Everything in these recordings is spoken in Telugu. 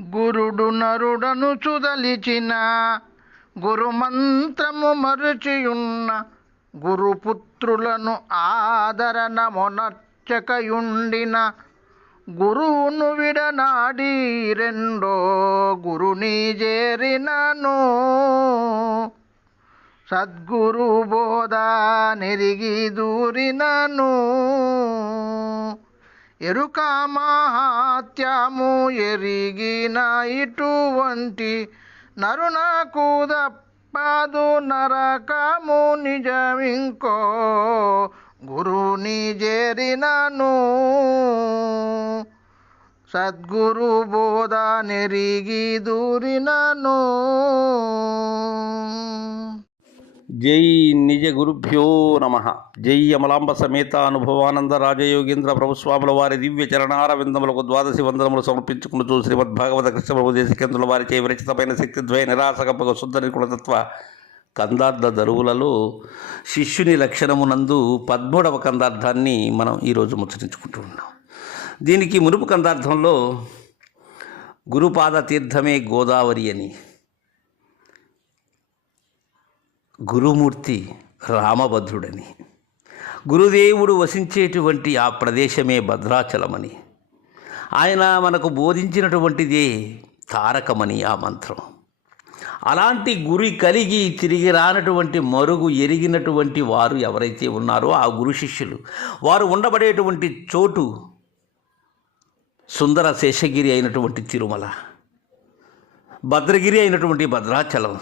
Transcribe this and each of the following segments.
గురుడు నరుడను చుదలిచిన గురుమంత్రము మరుచియున్న గురుపుత్రులను ఆదరణ మొనర్చకయుండిన గురువును విడనాడి రెండో గురుని చేరినను. సద్గురు బోధ నెరిగి దూరినను. ఎరుక మహాత్యము ఎరిగిన ఇటువంటి నరునకు దప్పదు నరకము నిజమింకో గురుని చేరినను సద్గురు బోధ నెరిగి దూరినను. జై నిజ గురుభ్యో నమ. జై అమలాంబ సమేత అనుభవానంద రాజయోగేంద్ర ప్రభుస్వాముల వారి దివ్య చరణార విందములకు ద్వాదశి వందనములు సమర్పించుకుని శ్రీమద్భాగవత కృష్ణ ప్రభు దేశికేంద్రుల వారిచే విరచితమైన శక్తిద్వయ నిరాసకపగ శుద్ధ నికుణతత్వ కందార్థ దరువులలో శిష్యుని లక్షణమునందు పద్మూడవ కందార్థాన్ని మనం ఈరోజు ముచ్చరించుకుంటూ ఉన్నాం. దీనికి మునుపు కందార్థంలో గురుపాద తీర్థమే గోదావరి అని గురుమూర్తి రామభద్రుడని. గురుదేవుడు వసించేటువంటి ఆ ప్రదేశమే భద్రాచలమని. ఆయన మనకు బోధించినటువంటిదే తారకమని ఆ మంత్రం. అలాంటి గురి కలిగి తిరిగి రానటువంటి మరుగు ఎరిగినటువంటి వారు ఎవరైతే ఉన్నారో ఆ గురు శిష్యులు వారు ఉండబడేటువంటి చోటు సుందర శేషగిరి అయినటువంటి తిరుమల భద్రగిరి అయినటువంటి భద్రాచలం.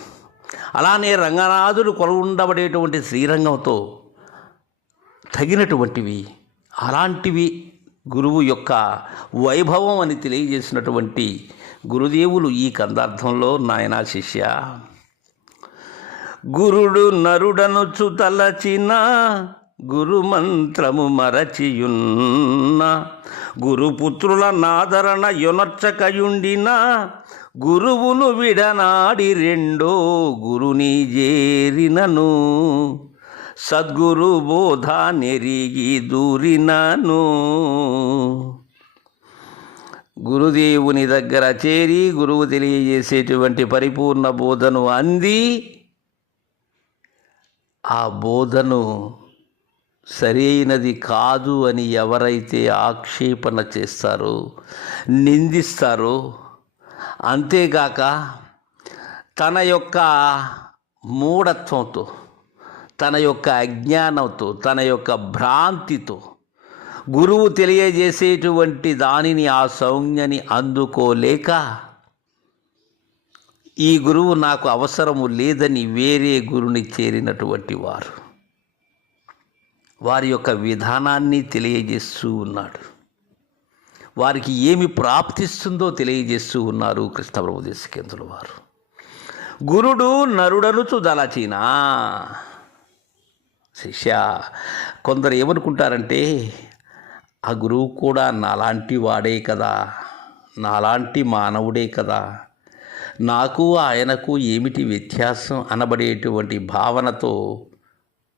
అలానే రంగనాథుడు కొలువుండబడేటువంటి శ్రీరంగంతో తగినటువంటివి అలాంటివి గురువు యొక్క వైభవం అని తెలియజేసినటువంటి గురుదేవులు ఈ కందార్థంలో నాయన శిష్య. గురుడు నరుడనుచు తలచిన గురుమంత్రము మరచియున్న గురుపుత్రుల నాదరణ యొనర్చకయుండిన గురువును విడనాడి రెండో గురుని చేరినను. సద్గురు బోధ నెరిగి దూరినను. గురుదేవుని దగ్గర చేరి గురువు తెలియజేసేటువంటి పరిపూర్ణ బోధను అంది. ఆ బోధను సరైనది కాదు అని ఎవరైతే ఆక్షేపణ చేస్తారో నిందిస్తారో అంతేగాక తన యొక్క మూఢత్వంతో తన యొక్క అజ్ఞానంతో తన యొక్క భ్రాంతితో గురువు తెలియజేసేటువంటి దానిని ఆ సౌజ్ఞని అందుకోలేక ఈ గురువు నాకు అవసరము లేదని వేరే గురుని చేరినటువంటి వారు. వారి యొక్క విధానాన్ని తెలియజేస్తూ ఉన్నాడు. వారికి ఏమి ప్రాప్తిస్తుందో తెలియజేస్తూ ఉన్నారు కృష్ణప్రభు దేశకేంద్రుల వారు. గురుడు నరుడనుచు దలచినా శిష్య కొందరు ఏమనుకుంటారంటే ఆ గురువు కూడా నాలాంటి వాడే కదా నాలాంటి మానవుడే కదా. నాకు ఆయనకు ఏమిటి వ్యత్యాసం అనబడేటువంటి భావనతో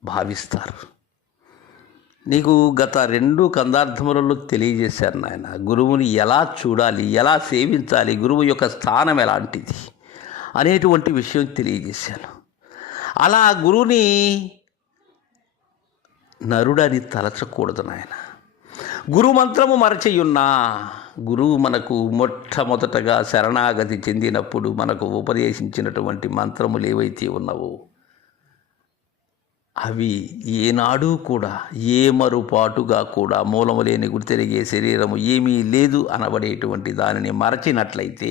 భావిస్తారు. నీకు గత రెండు కందార్థములలో తెలియజేశాను నాయన. గురువుని ఎలా చూడాలి ఎలా సేవించాలి గురువు యొక్క స్థానం ఎలాంటిది అనేటువంటి విషయం తెలియజేశాను. అలా గురువుని నరుడని తలచకూడదు నాయన. గురు మంత్రము మరచియున్నా గురువు మనకు మొట్టమొదటగా శరణాగతి చెందినప్పుడు మనకు ఉపదేశించినటువంటి మంత్రములు ఏవైతే ఉన్నావో అవి ఏనాడు కూడా ఏ మరుపాటుగా కూడా మూలము లేని గుర్తెరిగే శరీరము ఏమీ లేదు అనబడేటువంటి దానిని మరచినట్లయితే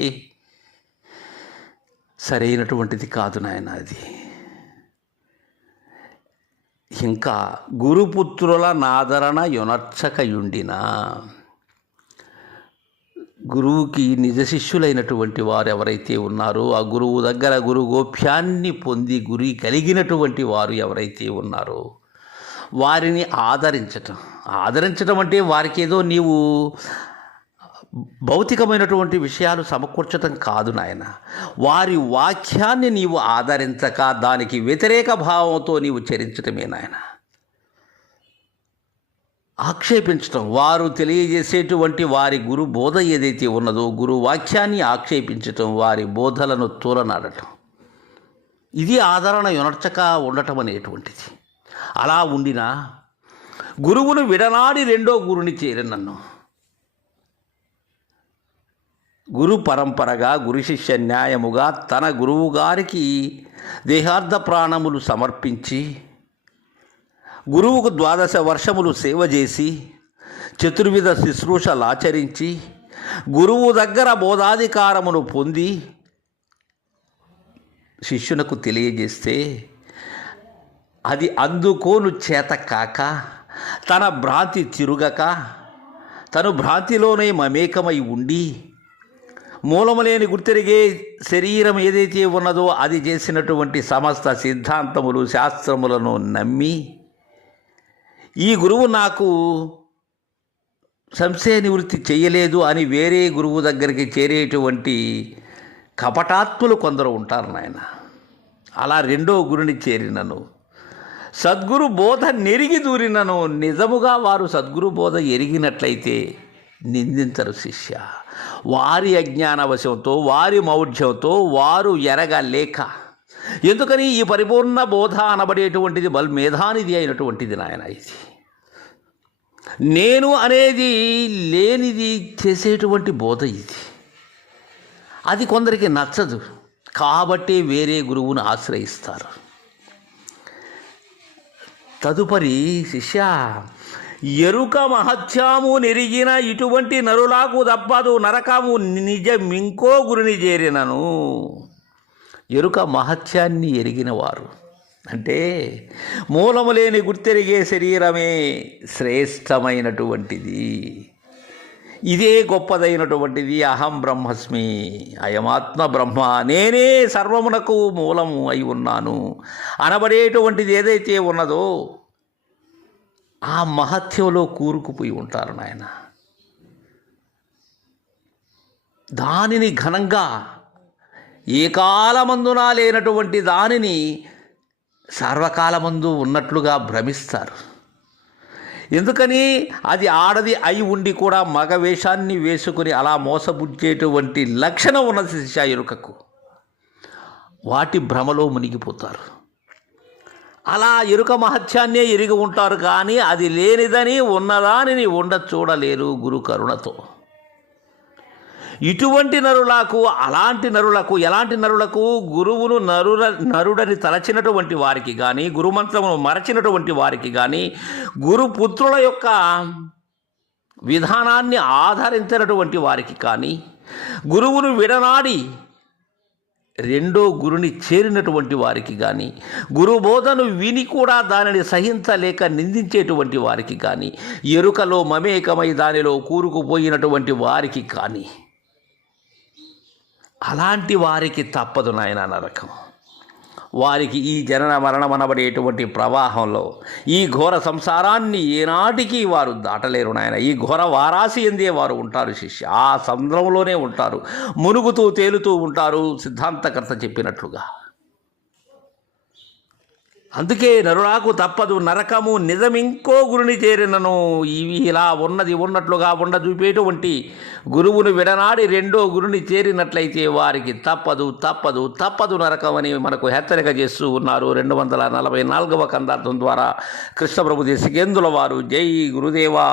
సరైనటువంటిది కాదు నాయన అది. ఇంకా గురుపుత్రుల నాదరణ యొనర్చకయుండిన గురువుకి నిజ శిష్యులైనటువంటి వారు ఎవరైతే ఉన్నారో ఆ గురువు దగ్గర గురు గోప్యాన్ని పొంది గురి కలిగినటువంటి వారు ఎవరైతే ఉన్నారో వారిని ఆదరించటం. ఆదరించటం అంటే వారికి ఏదో నీవు భౌతికమైనటువంటి విషయాలు సమకూర్చటం కాదు నాయన. వారి వాక్యాన్ని నీవు ఆదరించక దానికి వ్యతిరేక భావంతో నీవు చరించటమే నాయన. ఆక్షేపించటం. వారు తెలియజేసేటువంటి వారి గురు బోధ ఏదైతే ఉన్నదో గురు వాక్యాన్ని ఆక్షేపించటం వారి బోధలను తూలనాడటం. ఇది ఆదరణ యునర్చక ఉండటం అనేటువంటిది. అలా ఉండినా గురువును విడనాడి రెండో గురుని చేరి నన్ను. గురు పరంపరగా గురు శిష్య న్యాయముగా తన గురువు గారికి దేహార్థ ప్రాణములు సమర్పించి గురువుకు ద్వాదశ వర్షములు సేవ చేసి చతుర్విధ శుశ్రూషలు ఆచరించి గురువు దగ్గర బోధాధికారమును పొంది శిష్యునకు తెలియజేస్తే అది అందుకోను చేత కాక తన భ్రాంతి తిరుగక తను భ్రాంతిలోనే మమేకమై ఉండి మూలములేని గుర్తెరిగే శరీరం ఏదైతే ఉన్నదో అది చేసినటువంటి సమస్త సిద్ధాంతములు శాస్త్రములను నమ్మి ఈ గురువు నాకు సంశయ నివృత్తి చేయలేదు అని వేరే గురువు దగ్గరికి చేరేటువంటి కపటాత్ములు కొందరు ఉంటారు నాయన. అలా రెండో గురుని చేరినను. సద్గురు బోధ నెరిగి దూరినను. నిజముగా వారు సద్గురు బోధ ఎరిగినట్లయితే నిందించరు శిష్య. వారి అజ్ఞానవశంతో వారి మౌఢ్యంతో వారు ఎరగలేక ఎందుకని ఈ పరిపూర్ణ బోధ అనబడేటువంటిది బల్ మేధానిది అయినటువంటిది నాయన ఇది. నేను అనేది లేనిది చేసేటువంటి బోధ ఇది. అది కొందరికి నచ్చదు. కాబట్టి వేరే గురువును ఆశ్రయిస్తారు. తదుపరి శిష్య ఎరుక మహత్యాము నెరిగిన ఇటువంటి నరులాకు తప్పదు నరకము నిజమింకో గురిని చేరినను. ఎరుక మహత్యాన్ని ఎరిగినవారు. అంటే మూలము లేని గుర్తెరిగే శరీరమే శ్రేష్టమైనటువంటిది. ఇదే గొప్పదైనటువంటిది అహం బ్రహ్మస్మి అయమాత్మ బ్రహ్మ. నేనే సర్వమునకు మూలము అయి ఉన్నాను. అనబడేటువంటిది ఏదైతే ఉన్నదో ఆ మహత్యంలో కూరుకుపోయి ఉంటారు నాయన. దానిని ఘనంగా ఏ కాలమందున లేనటువంటి దానిని సర్వకాలమందు ఉన్నట్లుగా భ్రమిస్తారు. ఎందుకని? అది ఆడది అయి ఉండి కూడా మగ వేషాన్ని వేసుకుని అలా మోసబుచ్చేటువంటి లక్షణం ఉన్న శిష్య ఎరుకకు వాటి భ్రమలో మునిగిపోతారు. అలా ఎరుక మహత్యాన్నే ఎరిగి ఉంటారు కానీ అది లేనిదని ఉన్నదానిని ఉండ చూడలేరు గురు కరుణతో. ఇటువంటి నరులకు అలాంటి నరులకు ఎలాంటి నరులకు గురువును నరుల నరుడని తలచినటువంటి వారికి కానీ గురుమంత్రమును మరచినటువంటి వారికి కానీ గురుపుత్రుల యొక్క విధానాన్ని ఆధరించినటువంటి వారికి కానీ గురువును విడనాడి రెండో గురుని చేరినటువంటి వారికి కానీ గురుబోధను విని కూడా దానిని సహించలేక నిందించేటువంటి వారికి కానీ ఎరుకలో మమేకమై దానిలో కూరుకుపోయినటువంటి వారికి కానీ అలాంటి వారికి తప్పదు నాయన నరకం వారికి ఈ జనన మరణం అనబడేటువంటి ప్రవాహంలో ఈ ఘోర సంసారాన్ని ఏనాటికి వారు దాటలేరు నాయన. ఈ ఘోర వారాసి ఎందే వారు ఉంటారు శిష్య. ఆ సంద్రంలోనే ఉంటారు. మునుగుతూ తేలుతూ ఉంటారు సిద్ధాంతకర్త చెప్పినట్లుగా. అందుకే నరుడాకు తప్పదు నరకము నిజమింకో గురుని చేరినను. ఇవి ఇలా ఉన్నది ఉన్నట్లుగా ఉండ చూపేటువంటి గురువును విడనాడి రెండో గురుని చేరినట్లయితే వారికి తప్పదు తప్పదు తప్పదు నరకం అని మనకు హెచ్చరిక చేస్తూ ఉన్నారు రెండు వందల నలభై నాలుగవ కందార్థం ద్వారా. కృష్ణప్రభు దేశికేందుల వారు జై గురుదేవా.